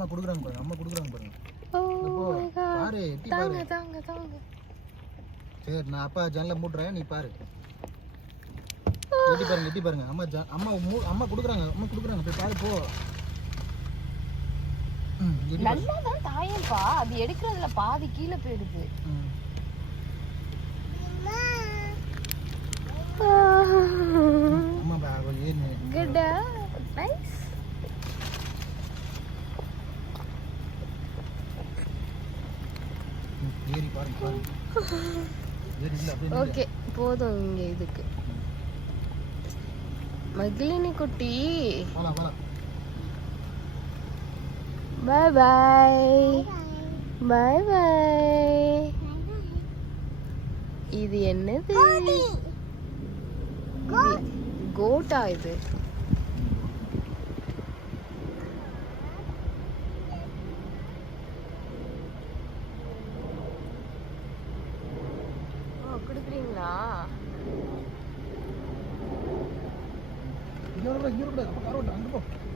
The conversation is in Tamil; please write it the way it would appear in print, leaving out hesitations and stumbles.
அம்மா குடுக்குறாங்க பாருங்க, அம்மா குடுக்குறாங்க பாருங்க. பாரு, எட்டி பாரு. தாங்க. சரி, நான் அப்பா ஜன்னலை மூடுறேன், நீ பாரு. எட்டி பாருங்க. அம்மா குடுக்குறாங்க, போய் பாரு போ. நல்லா தான் தாயேப்பா, அது எடுக்கிறதுல பாதி கீழே போயிடுது. அம்மா பா ஏன் குட் நைஸ். ஏறி பாருங்க. ஓகே போதும் இங்க இதுக்கு. மகிழினி குட்டி போலாம். பை. இது என்னது? கோட்டா இது? குடுக்குறீங்களா? இங்க வர, அங்க போ.